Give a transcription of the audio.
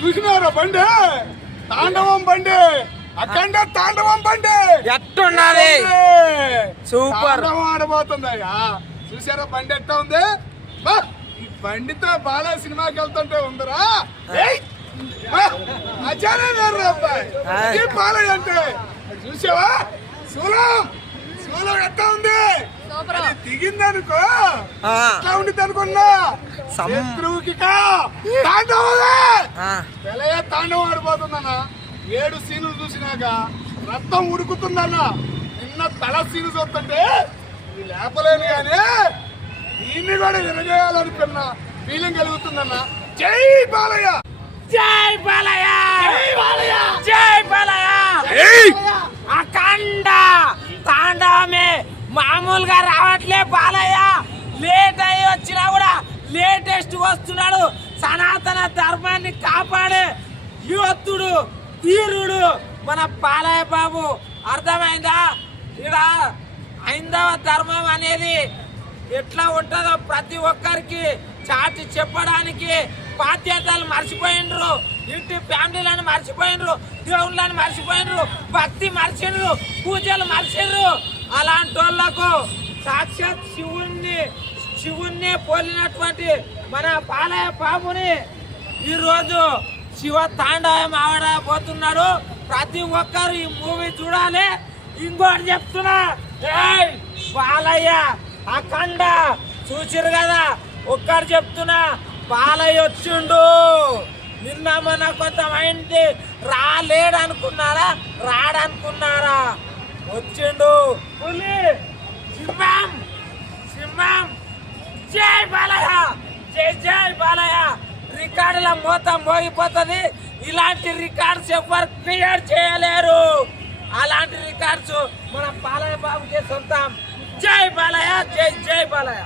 చూసినారా బండి తాండవం బండి అఖండ తాండవం బండి. ఎట్టున్నది సూపర్. తాండవం ఆడబోతుందయ్యా. చూసారా బండి ఎట్టా ఉంది? బా, ఈ బండితో బాలా సినిమాకి వెళ్తుంటే ఉందరా. ఏయ్! బా, మజానే వేరు రా అబ్బాయి. ఆయ్. ఈ బాలయ్య అంటే. చూసావా? శూలం శూలం ఎట్టా ఉంది? దిగిందనుకో. ఎట్లా ఉండిద్ది అనుకున్నా శత్రువుకి తెలయ తాండవం ఆడిపోతుందన్న. ఏడు సీన్లు చూసినాక రక్తం ఉడుకుతుందన్న. నిన్న తల సీను చూస్తుంటే ఇది లేపలేను కానీ దీన్ని కూడా వినజేయాలనుకున్న ఫీలింగ్ కలుగుతుందన్న. జై బాలయ్య! జై బాలయ్య! జై బాలయ్య! జై బాలయ్య! అఖండ తాండవమే మామూలుగా రావట్లే బాలయ్య. లేట్ అయ్యి వచ్చినా కూడా లేటెస్ట్ వస్తున్నాడు. సనాతన ధర్మాన్ని కాపాడే యువతుడు తీరుడు మన బాలయ్య బాబు. అర్థమైందా? ఇక్కడ హైందవ ధర్మం అనేది ఎట్లా ఉంటుందో ప్రతి ఒక్కరికి చాటి చెప్పడానికి బాధ్యతలు మర్చిపోయినరు. ఇంటి ఫ్యామిలీలను మర్చిపోయినరు దేవుళ్ళని మర్చిపోయినరు భక్తి మర్చిండ్రు పూజలు మర్చిండ్రు అలాంటి వాళ్ళకు సాక్షాత్ శివుణ్ణి శివుణ్ణి పోలినటువంటి మన బాలయ్య పాముని ఈరోజు శివ తాండవం ఆడబోతున్నాడు ప్రతి ఒక్కరు ఈ మూవీ చూడాలి. ఇంకోటి చెప్తున్నా. ఏయ్ బాలయ్య అఖండ చూసిరు కదా? ఒక్కరు చెప్తున్నా. బాలయ్య వచ్చిండు. నిన్న మన కొంతమంది రాలేడు అనుకున్నారా రాడనుకున్నారా? వచ్చిండు. పులి సింహం సింహం జై బాలయ్య జై జై బాలయ్య రికార్డుల మూత మోగిపోతుంది. ఇలాంటి రికార్డ్స్ ఎవరు క్లియర్ చేయలేరు. అలాంటి రికార్డ్స్ మన బాలయ్య బాబుకే సొంతం. జై బాలయ్య జై జై బాలయ్య.